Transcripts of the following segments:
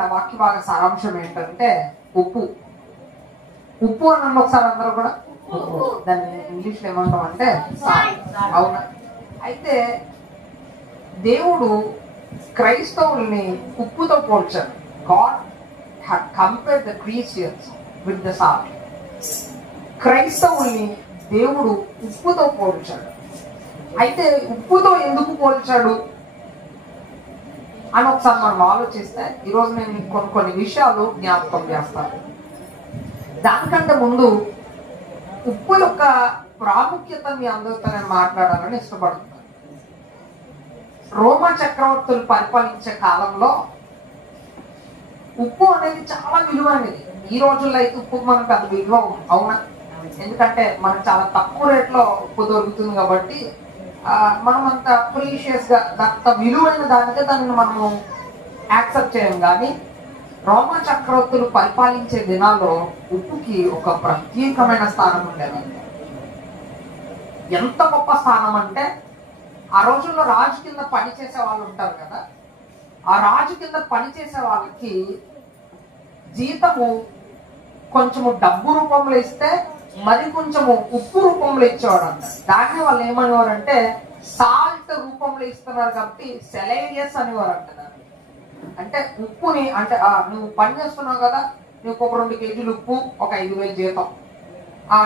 నా వాక్య భాగ సారాంశం ఏంటంటే ఉప్పు. ఉప్పు అన్న ఒకసారి అందరూ కూడా దాన్ని ఇంగ్లీష్ లో ఏమంటాం అంటే అవునా. అయితే దేవుడు క్రైస్తవుల్ని ఉప్పుతో పోల్చాడు. God had compared the Christians with the salt. క్రైస్తవుల్ని దేవుడు ఉప్పుతో పోల్చాడు. అయితే ఉప్పుతో ఎందుకు పోల్చాడు అని ఒకసారి మనం ఆలోచిస్తే ఈరోజు నేను కొన్ని విషయాలు జ్ఞాపకం చేస్తాను. దానికంటే ముందు ఉప్పు యొక్క ప్రాముఖ్యత మీ అందరితో నేను మాట్లాడాలని ఇష్టపడుతున్నాను. రోమా చక్రవర్తులు పరిపాలించే కాలంలో ఉప్పు అనేది చాలా విలువైనది. ఈ రోజుల్లో అయితే ఉప్పు మనకు అది విలువ అవునా, ఎందుకంటే మనకు చాలా తక్కువ రేట్లో ఉప్పు దొరుకుతుంది కాబట్టి మనం అంత ప్రీషియస్ గా అంత విలువైన దానికే దాన్ని మనము యాక్సెప్ట్ చేయం. కానీ రోమా చక్రవర్తులు పరిపాలించే దినాల్లో ఉప్పుకి ఒక ప్రత్యేకమైన స్థానం ఉండేది. ఎంత గొప్ప స్థానం అంటే ఆ రోజుల్లో రాజు కింద పని చేసే వాళ్ళు ఉంటారు కదా, ఆ రాజు కింద పని చేసే వాళ్ళకి జీతము కొంచెము డబ్బు రూపంలో ఇస్తే మరి కొంచెము ఉప్పు రూపంలో ఇచ్చేవాడు అంట. దాన్ని వాళ్ళు ఏమనేవారంటే సాల్ట్ రూపంలో ఇస్తున్నారు కాబట్టి సెలైరియస్ అనేవారు అంట. అంటే ఉప్పుని అంటే నువ్వు పని చేస్తున్నావు కదా, నీకు ఒక 2 కేజీలు ఉప్పు, ఒక 5,000 జీతం.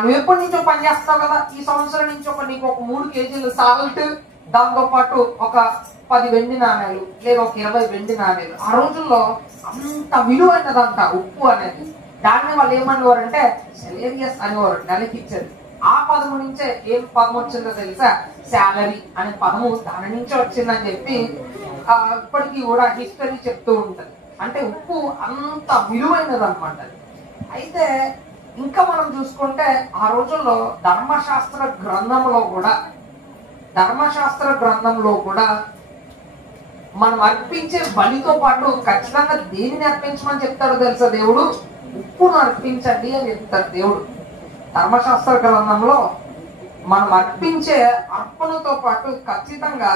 నువ్వు ఎప్పటి నుంచో పని చేస్తావు కదా, ఈ సంవత్సరం నుంచి నీకు ఒక 3 కేజీలు సాల్ట్, దాంతో పాటు ఒక 10 వెండి నాణేలు లేదా ఒక 20 వెండి నాణేలు. ఆ రోజుల్లో అంత విలువైనదంట ఉప్పు అనేది. దాన్ని వాళ్ళు ఏమనేవారంటే సెలేరియస్ అనేవారు, నెలకి ఇచ్చేది. ఆ పదము నుంచే ఏం పదం వచ్చిందో తెలుసా, శాలరీ అనే పదము దాని నుంచే వచ్చిందని చెప్పి ఇప్పటికీ కూడా హిస్టరీ చెప్తూ ఉంటది. అంటే ఉప్పు అంత విలువైనది అనమాట. అయితే ఇంకా మనం చూసుకుంటే ఆ రోజుల్లో ధర్మశాస్త్ర గ్రంథంలో కూడా మనం అర్పించే బలితో పాటు ఖచ్చితంగా దేనిని అర్పించమని చెప్తాడో తెలుసా దేవుడు, ఉప్పును అర్పించండి అని చెప్తాడు దేవుడు. ధర్మశాస్త్ర గ్రంథంలో మనం అర్పించే అర్పణతో పాటు ఖచ్చితంగా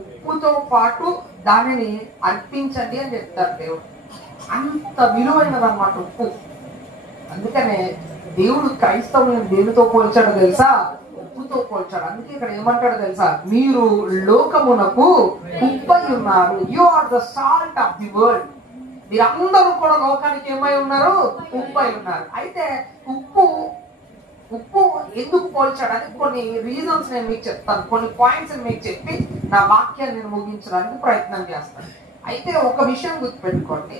ఉప్పుతో పాటు దానిని అర్పించండి అని చెప్తాడు దేవుడు. అంత విలువైనది అన్నమాట ఉప్పు. అందుకనే దేవుడు క్రైస్తవులను దేనితో పోల్చాడో తెలుసా, ఉప్పుతో పోల్చాడు. అందుకే ఇక్కడ ఏమంటాడో తెలుసా, మీరు లోకమునకు ఉప్పై ఉన్నారు. You are the salt of the world. మీరందరూ కూడా లోకానికి ఏమై ఉన్నారు, ఉప్పై ఉన్నారు. అయితే ఉప్పు ఎందుకు పోల్చాడని కొన్ని రీజన్స్ నేను మీకు చెప్తాను, కొన్ని పాయింట్స్ మీకు చెప్పి నా వాక్యాన్ని నేను ముగించడానికి ప్రయత్నం చేస్తాను. అయితే ఒక విషయం గుర్తుపెట్టుకోండి,